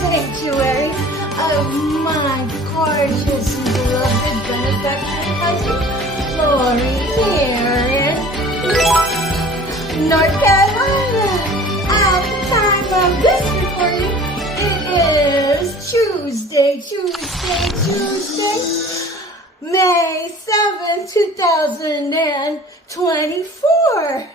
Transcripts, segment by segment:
sanctuary of my gorgeous and beloved benefactor cousin, Lori, here in North Carolina. At the time of this recording, it is Tuesday, May 7th, 2024.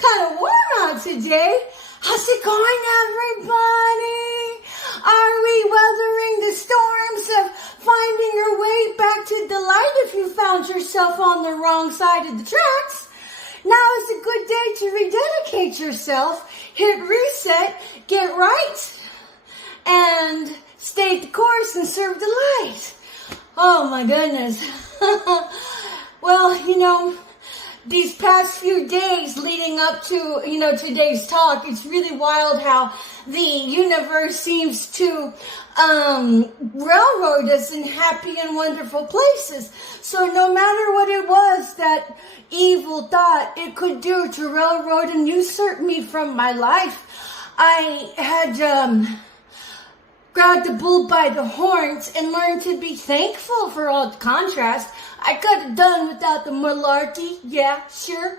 Kind of warm out today. How's it going, everybody? Are we weathering the storms of finding your way back to the light if you found yourself on the wrong side of the tracks? Now is a good day to rededicate yourself, hit reset, get right, and stay the course and serve the light. Oh my goodness. Well, these past few days leading up to, today's talk, it's really wild how the universe seems to railroad us in happy and wonderful places. So no matter what it was that evil thought it could do to railroad and usurp me from my life, I had grabbed the bull by the horns and learned to be thankful for all the contrast. I could have done without the malarkey, yeah, sure.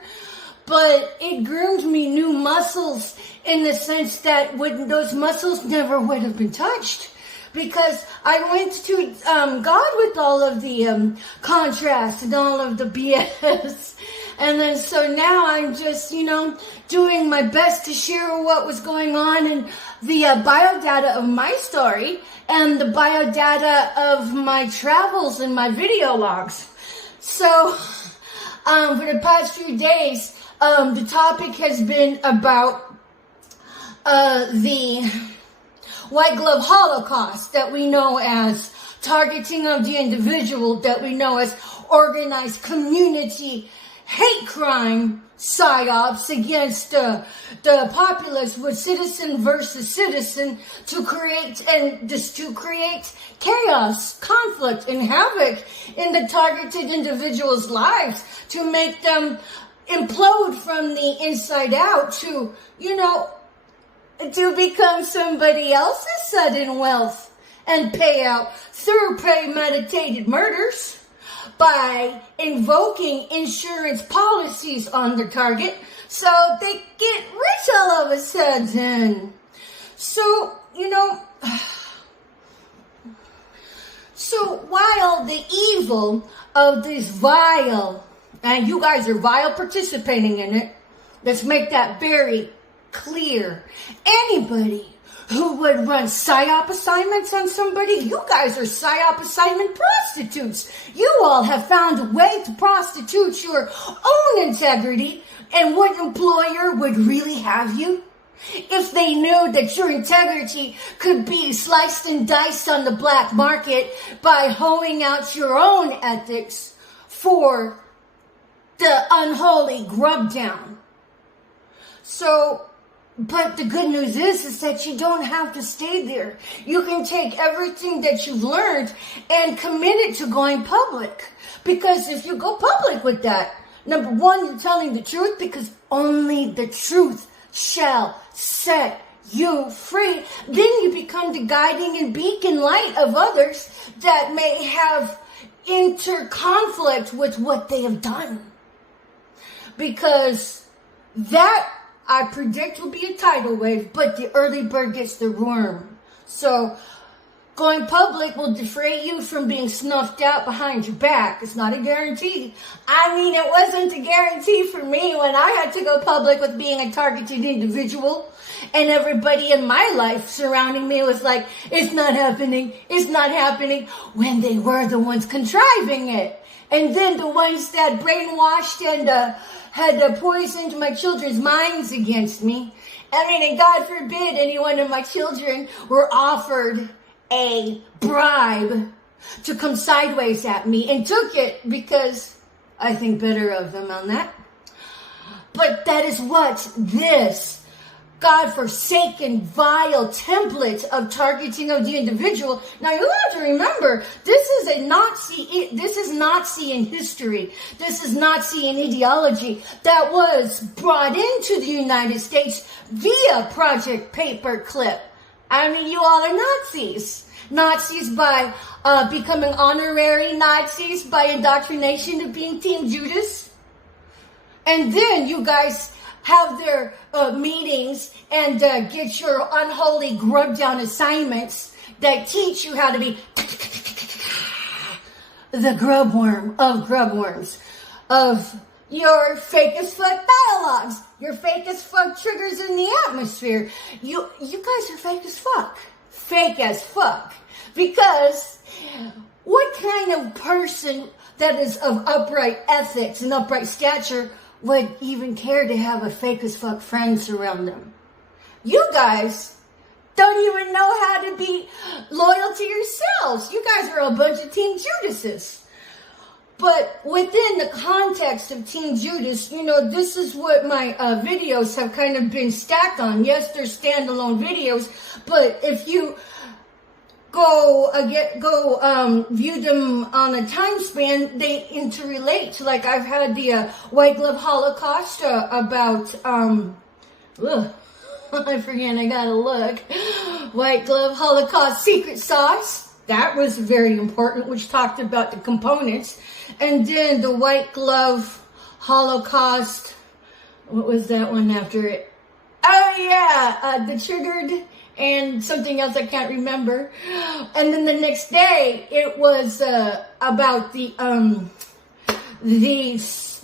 But it groomed me new muscles in the sense that those muscles never would have been touched. Because I went to God with all of the contrast and all of the BS. And then so now I'm just, doing my best to share what was going on in the biodata of my story and the biodata of my travels and my video logs. So for the past few days, the topic has been about the white glove holocaust that we know as targeting of the individual, that we know as organized community hate crime psyops against the populace with citizen versus citizen to create chaos, conflict, and havoc in the targeted individuals' lives, to make them implode from the inside out, to become somebody else's sudden wealth and payout through premeditated murders by invoking insurance policies on the target so they get rich all of a sudden. So, so while the evil of this vile, and you guys are vile participating in it, let's make that very clear. Anybody who would run PSYOP assignments on somebody, you guys are PSYOP assignment prostitutes. You all have found a way to prostitute your own integrity, and what employer would really have you if they knew that your integrity could be sliced and diced on the black market by hoeing out your own ethics for the unholy grub down? So, but the good news is that you don't have to stay there. You can take everything that you've learned and commit it to going public. Because if you go public with that, number one, you're telling the truth, because only the truth shall set you free. Then you become the guiding and beacon light of others that may have inter-conflict with what they have done. Because that, I predict, will be a tidal wave, but the early bird gets the worm. So going public will defray you from being snuffed out behind your back. It's not a guarantee. I mean, it wasn't a guarantee for me when I had to go public with being a targeted individual, and everybody in my life surrounding me was like, it's not happening, when they were the ones contriving it. And then the ones that brainwashed and had poisoned my children's minds against me. And God forbid any one of my children were offered a bribe to come sideways at me, and took it because I think better of them on that. But that is what this godforsaken, vile template of targeting of the individual. Now you have to remember, this is Nazi in history. This is Nazi in ideology that was brought into the United States via Project Paperclip. I mean, you all are Nazis. Nazis by becoming honorary Nazis by indoctrination of being Team Judas. And then you guys have their meetings and get your unholy grub down assignments that teach you how to be the grubworm of grubworms, of your fake as fuck dialogues, your fake as fuck triggers in the atmosphere. You guys are fake as fuck. Fake as fuck. Because what kind of person that is of upright ethics and upright stature would even care to have a fake as fuck friends around them? You guys don't even know how to be loyal to yourselves. You guys are a bunch of Team Judases. But within the context of Team Judas, this is what my videos have kind of been stacked on. Yes, they're standalone videos, but if you go view them on a time span, they interrelate. Like I've had the White Glove Holocaust about I forget, I gotta look. White Glove Holocaust Secret Sauce. That was very important, which talked about the components. And then the White Glove Holocaust, what was that one after it? Oh yeah, the Triggered and something else I can't remember. And then the next day, it was about the noise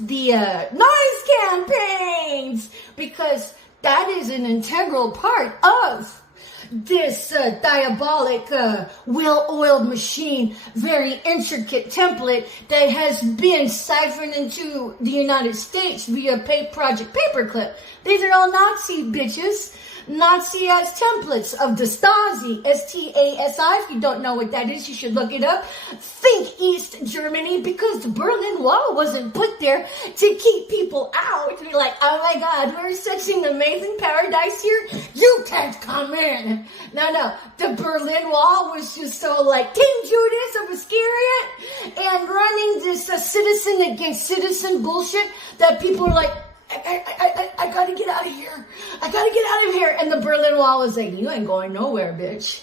campaigns, because that is an integral part of this diabolic, well-oiled machine, very intricate template that has been siphoned into the United States via Project Paperclip. These are all Nazi bitches. Nazi-ass templates of the Stasi, S-T-A-S-I. If you don't know what that is, you should look it up. Think East Germany, because the Berlin Wall wasn't put there to keep people out. You're like, oh my God, we're such an amazing paradise here. You can't come in. No. The Berlin Wall was just so like Team Judas of Iscariot and running this citizen against citizen bullshit that people are like, I gotta get out of here. I gotta get out of here. And the Berlin Wall was like, you ain't going nowhere, bitch.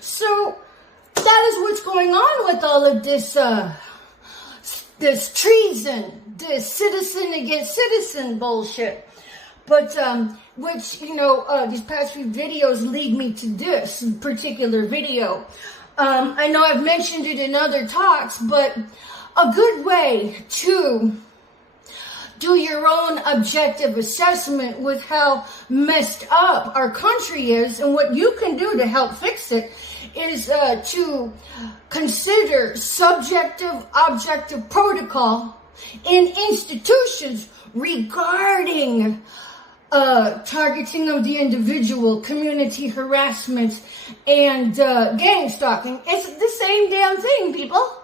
So that is what's going on with all of this, this treason, this citizen against citizen bullshit. But, which, these past few videos lead me to this particular video. I know I've mentioned it in other talks, but a good way to do your own objective assessment with how messed up our country is and what you can do to help fix it is to consider subjective objective protocol in institutions regarding targeting of the individual, community harassment, and gang stalking. It's the same damn thing, people.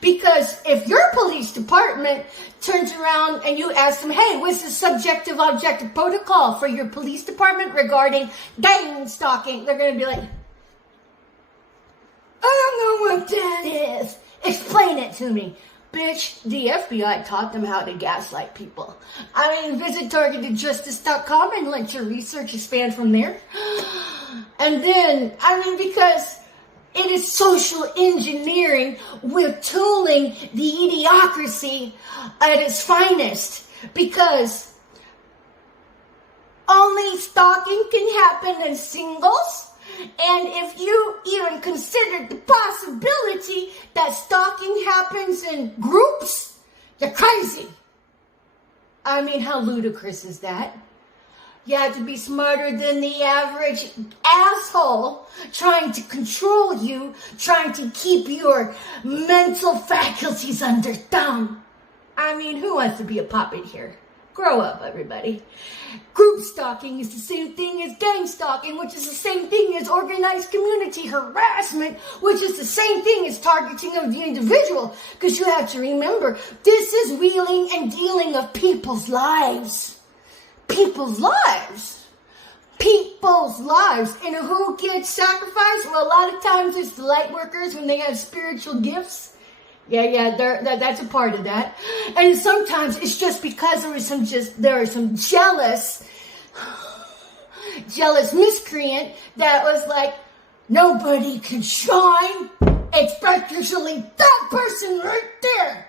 Because if your police department turns around and you ask them, hey, what's the subjective objective protocol for your police department regarding gang stalking? They're going to be like, I don't know what that is. Explain it to me. Bitch, the FBI taught them how to gaslight people. I mean, visit targetedjustice.com and let your research expand from there. And then, because it is social engineering with tooling the idiocracy at its finest. Because only stalking can happen in singles. And if you even consider the possibility that stalking happens in groups, you're crazy. I mean, how ludicrous is that? You have to be smarter than the average asshole trying to control you, trying to keep your mental faculties under thumb. I mean, who wants to be a puppet here? Grow up, everybody. Group stalking is the same thing as gang stalking, which is the same thing as organized community harassment, which is the same thing as targeting of the individual. Because you have to remember, this is wheeling and dealing of people's lives. people's lives. People's lives. And who gets sacrificed? Well, a lot of times it's the light workers when they have spiritual gifts. Yeah, that's a part of that. And sometimes it's just because there are some jealous miscreant that was like, nobody can shine, especially that person right there.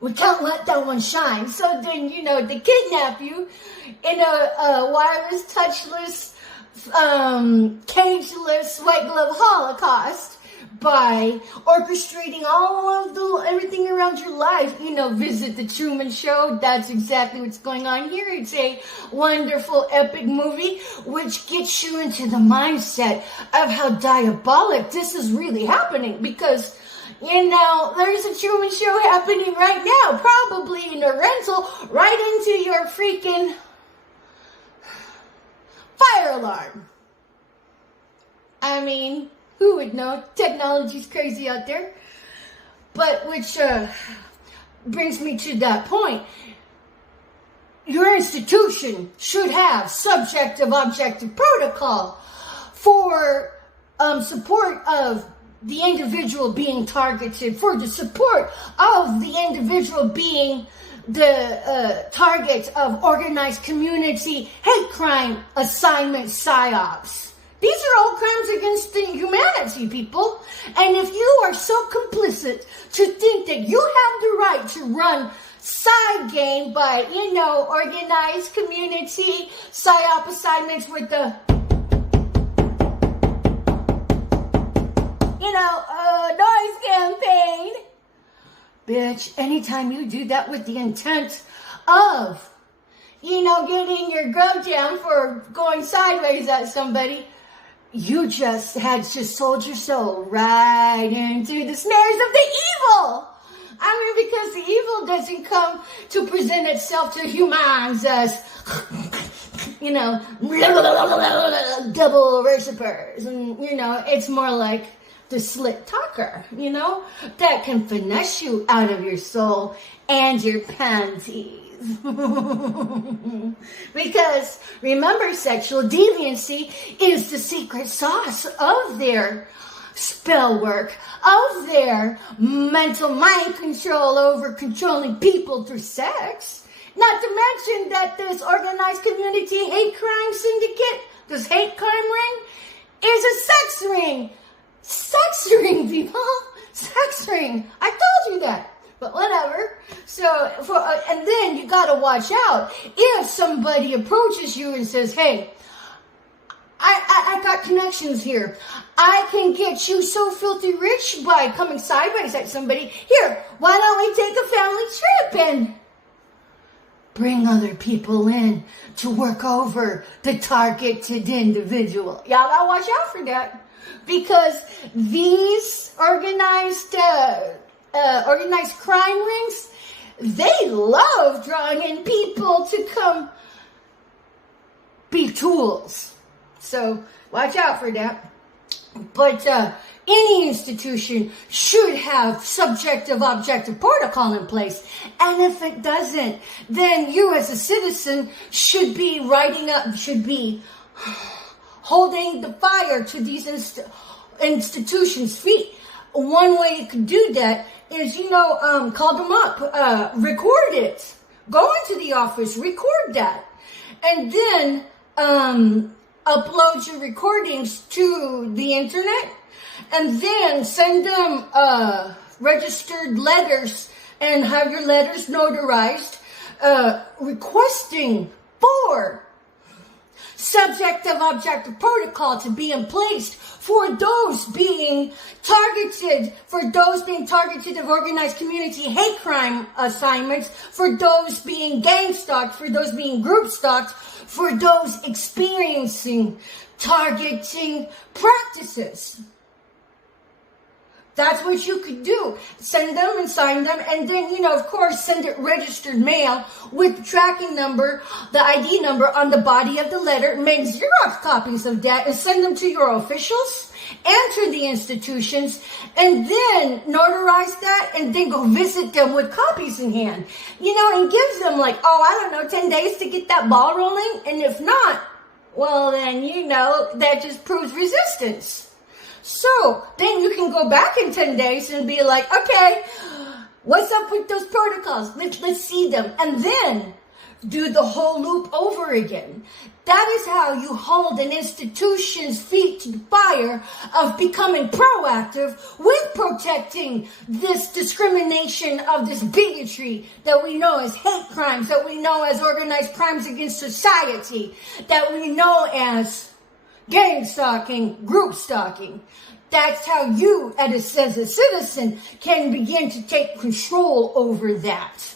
We can't let that one shine. So then, they kidnap you in a wireless, touchless, cageless, white glove holocaust by orchestrating all of everything around your life. Visit the Truman Show. That's exactly what's going on here. It's a wonderful, epic movie which gets you into the mindset of how diabolic this is really happening, because there's a Truman Show happening right now, probably in a rental, right into your freaking fire alarm. I mean, who would know? Technology's crazy out there. But which brings me to that point. Your institution should have subjective-objective protocol for support of the individual being targeted, for the support of the individual being the target of organized community hate crime assignment psyops. These are all crimes against the humanity, people. And if you are so complicit to think that you have the right to run side game by, organized community psyop assignments with the noise campaign. Bitch, anytime you do that with the intent of, getting your grub down for going sideways at somebody, you just sold your soul right into the snares of the evil. I mean, because the evil doesn't come to present itself to humans as, double worshippers. And, it's more like the slick talker, that can finesse you out of your soul and your panties. Because remember, sexual deviancy is the secret sauce of their spell work, of their mental mind control over controlling people through sex. Not to mention that this organized community hate crime syndicate, this hate crime ring, is a sex ring. Sex ring, people. Sex ring. I told you that. But whatever. So, and then you gotta watch out. If somebody approaches you and says, hey, I got connections here. I can get you so filthy rich by coming sideways at somebody. Here, why don't we take a family trip and bring other people in to work over the targeted individual? Y'all gotta watch out for that. Because these organized crime rings, they love drawing in people to come be tools. So watch out for that. But any institution should have subjective-objective protocol in place. And if it doesn't, then you as a citizen should be holding the fire to these institutions' feet. One way you can do that is, call them up, record it. Go into the office, record that. And then upload your recordings to the internet. And then send them registered letters and have your letters notarized, requesting for subjective-objective protocol to be in place for those being targeted, of organized community hate crime assignments, for those being gang stalked, for those being group stalked, for those experiencing targeting practices. That's what you could do. Send them and sign them, and then, of course, send it registered mail with the tracking number, the ID number on the body of the letter. Make Xerox copies of that and send them to your officials and to the institutions, and then notarize that, and then go visit them with copies in hand. And gives them 10 days to get that ball rolling, and if not, well, then, that just proves resistance. So then you can go back in 10 days and be like, okay, what's up with those protocols? Let's see them. And then do the whole loop over again. That is how you hold an institution's feet to the fire of becoming proactive with protecting this discrimination of this bigotry that we know as hate crimes, that we know as organized crimes against society, that we know as gang stalking, group stalking. That's how you, as a citizen, can begin to take control over that.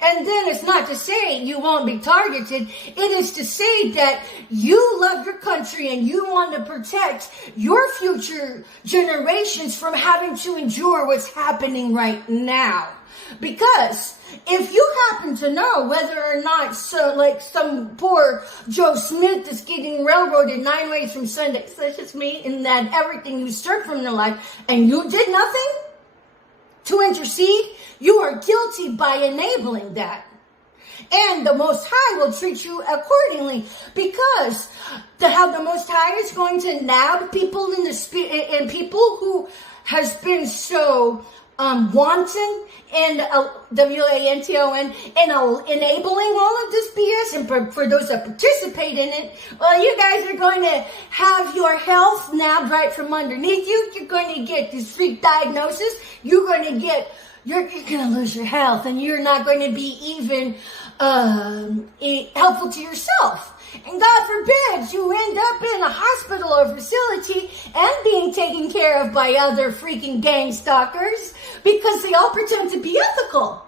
And then it's not to say you won't be targeted. It is to say that you love your country and you want to protect your future generations from having to endure what's happening right now. Because if you happen to know whether or not some poor Joe Smith is getting railroaded 9 ways from Sunday, such as me, and that everything you stripped from their life, and you did nothing to intercede, you are guilty by enabling that. And the Most High will treat you accordingly, because how the Most High is going to nab people in the spirit, and people who has been so wanton and WANTON and enabling all of this BS, and for those that participate in it, well, you guys are going to have your health nabbed right from underneath you. You're going to get this freak diagnosis. You're going to lose your health, and you're not going to be even helpful to yourself. And God forbid you end up in a hospital or facility and being taken care of by other freaking gang stalkers because they all pretend to be ethical.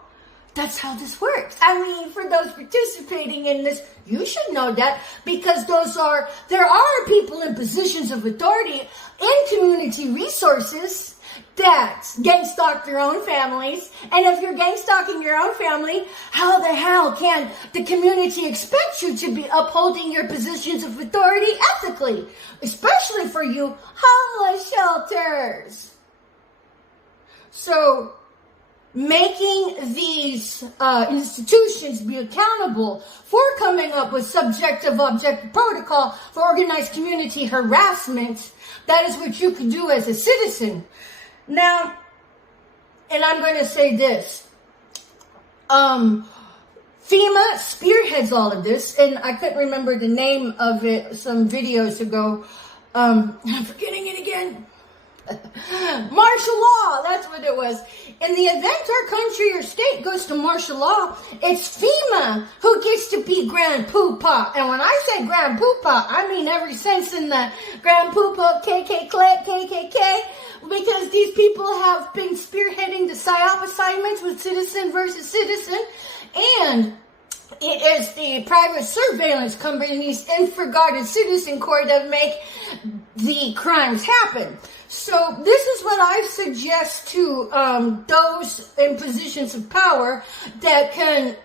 That's how this works. I mean, for those participating in this, you should know that, because there are people in positions of authority in community resources that gang stalk their own families. And if you're gang stalking your own family, how the hell can the community expect you to be upholding your positions of authority ethically? Especially for you homeless shelters. So, making these institutions be accountable for coming up with subjective-objective protocol for organized community harassment, that is what you can do as a citizen. Now, and I'm going to say this, FEMA spearheads all of this, and I couldn't remember the name of it some videos ago. I'm forgetting it again. Martial law, that's what it was. In the event our country or state goes to martial law, it's FEMA who gets to be Grand Poobah. And when I say Grand Poobah, I mean ever since in the Grand Poobah KKK, because these people have been spearheading the PSYOP assignments with citizen versus citizen, and it is the private surveillance companies infiltrated citizen corps that make the crimes happen. So this is what I suggest to those in positions of power that can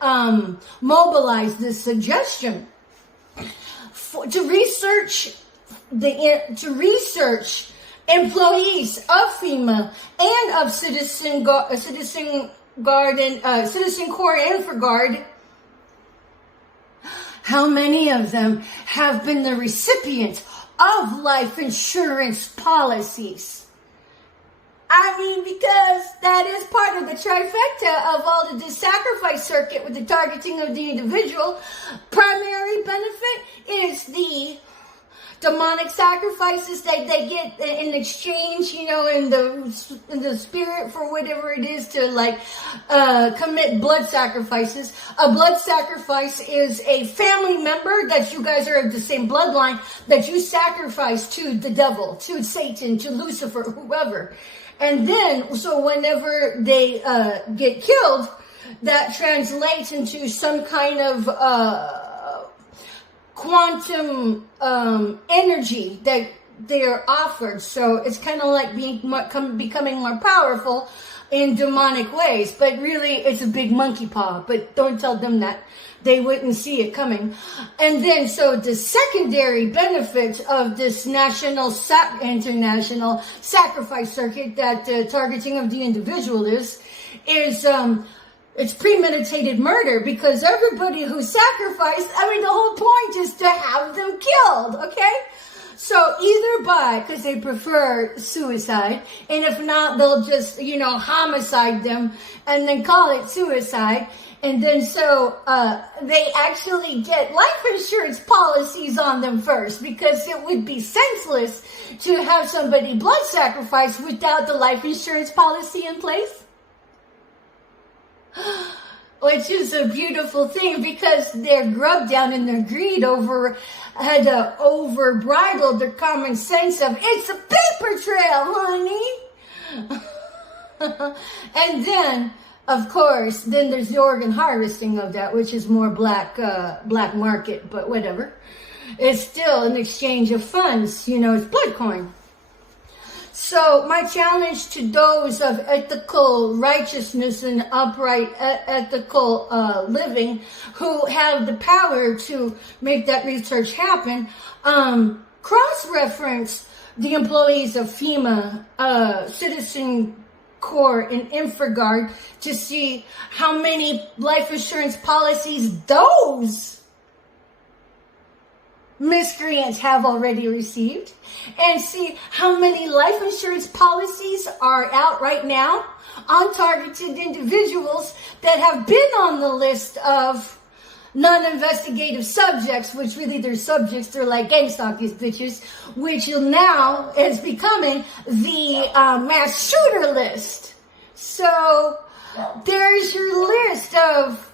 mobilize this suggestion to research employees of FEMA and of Citizen Corps and for Guard. How many of them have been the recipients of life insurance policies? I mean, because that is part of the trifecta of all of this sacrifice circuit with the targeting of the individual. Primary benefit is the demonic sacrifices that they get in exchange, in the spirit for whatever it is to commit blood sacrifices. A blood sacrifice is a family member that you guys are of the same bloodline that you sacrifice to the devil, to Satan, to Lucifer, whoever. And then, so whenever they get killed, that translates into some kind of quantum energy that they're offered. So it's kind of like becoming more powerful in demonic ways. But really, it's a big monkey paw. But don't tell them that. They wouldn't see it coming. And then, so the secondary benefits of this international sacrifice circuit that targeting of the individual is it's premeditated murder, because everybody who sacrificed, the whole point is to have them killed, okay? So either because they prefer suicide, and if not, they'll just, homicide them and then call it suicide. And then so they actually get life insurance policies on them first, because it would be senseless to have somebody blood sacrifice without the life insurance policy in place. Which is a beautiful thing, because their grub down and their greed had over-bridled their common sense of, it's a paper trail, honey. And then, of course, then there's the organ harvesting of that, which is more black market, but whatever. It's still an exchange of funds, it's blood coin. So my challenge to those of ethical righteousness and upright ethical living who have the power to make that research happen, cross-reference the employees of FEMA, Citizen Corps, and InfraGard to see how many life insurance policies those miscreants have already received, and see how many life insurance policies are out right now on targeted individuals that have been on the list of non-investigative subjects, which really they're subjects, they're like gang stalk these bitches, which now is becoming the mass shooter list. So there's your list of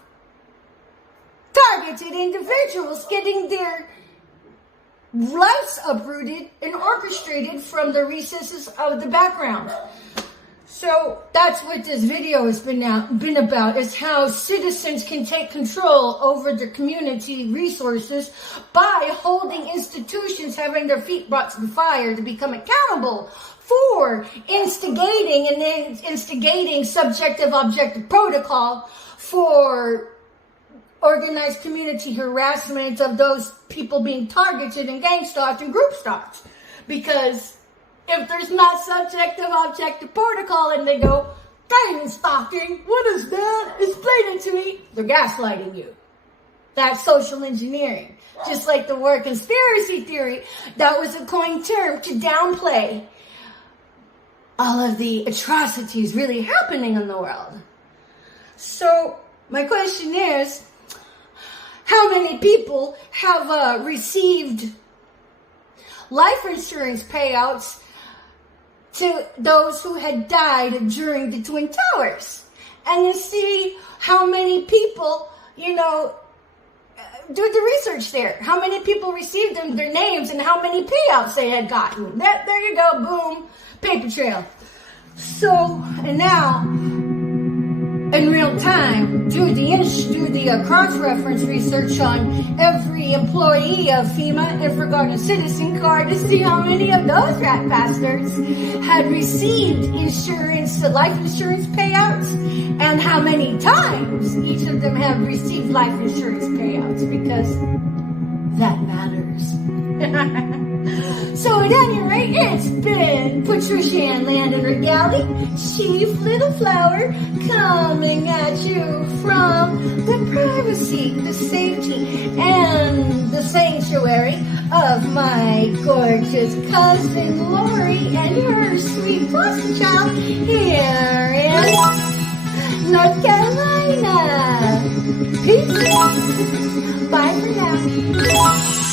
targeted individuals getting their lives uprooted and orchestrated from the recesses of the background. So that's what this video has been about, is how citizens can take control over their community resources by holding institutions having their feet brought to the fire to become accountable for instigating subjective-objective protocol for organized community harassment of those people being targeted and gang stalked and group stalked. Because if there's not subjective-objective protocol and they go, gang stalking, what is that? Explain it to me. They're gaslighting you. That's social engineering. Just like the word conspiracy theory, that was a coined term to downplay all of the atrocities really happening in the world. So my question is, how many people have received life insurance payouts to those who had died during the Twin Towers? And to see how many people, do the research there. How many people received them, their names, and how many payouts they had gotten. There you go, boom, paper trail. So, and now, in real time, do the cross-reference research on every employee of FEMA, InfraGard, and Citizen Corps to see how many of those rat bastards had received life insurance payouts, and how many times each of them have received life insurance payouts, because that matters. So at any rate, it's been Patricia Ann Landon Regali, Chief Little Flower, coming at you from the privacy, the safety, and the sanctuary of my gorgeous cousin Lori and her sweet foster child here in North Carolina. Peace. Bye for now.